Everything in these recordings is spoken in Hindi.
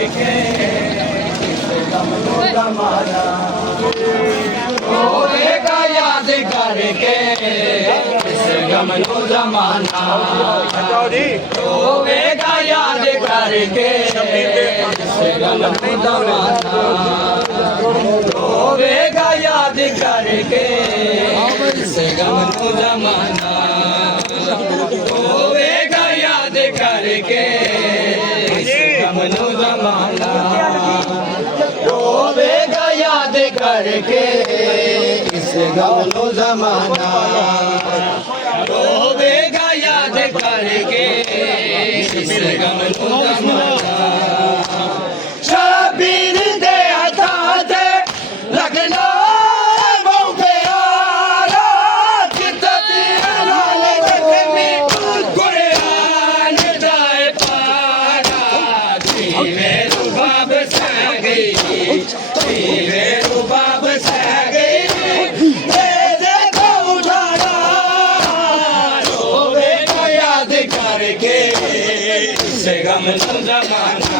करके इस गम नो जमाना रोवेगा याद करके इस गम नो जमाना रोवेगा याद करके इस गम नो जमाना रोवेगा याद करके इस गम नो जमाना रोवेगा याद करके इस गम नो जमाना रोवेगा याद करके इस गम नो जमाना रोवेगा याद करके इस गम नो जमाना शबीर दे हथा दे लगना मौके आला कितनी लाल जख्मी कुरान जाए पारा जीवे रुबाब सा गई जीवे रुबाब सा गई दे को उठाना रोवेगा याद करके इस गम नो जमाना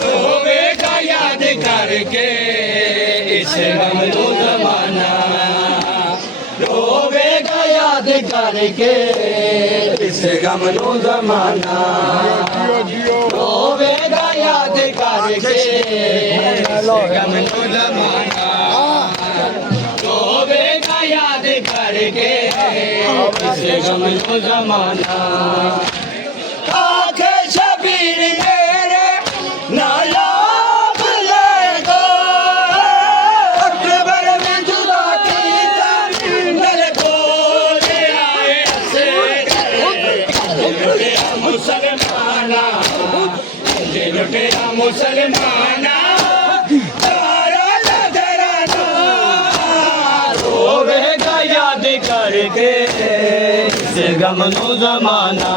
रोवेगा याद करके इस गम नो जमाना रोवेगा याद करके इस गम नो जमाना रोवेगा याद करके इस गम नो जमाना रोवेगा याद करके इस गम नो जमाना आखे शबीर मेरे नायाब लेगा अकबर में जुदा कीता नल बोले आए से लुटेरा मुसलमाना लुटेरा मुसलमाना तारा नजराना रोवेगा याद करके इस गम नो जमाना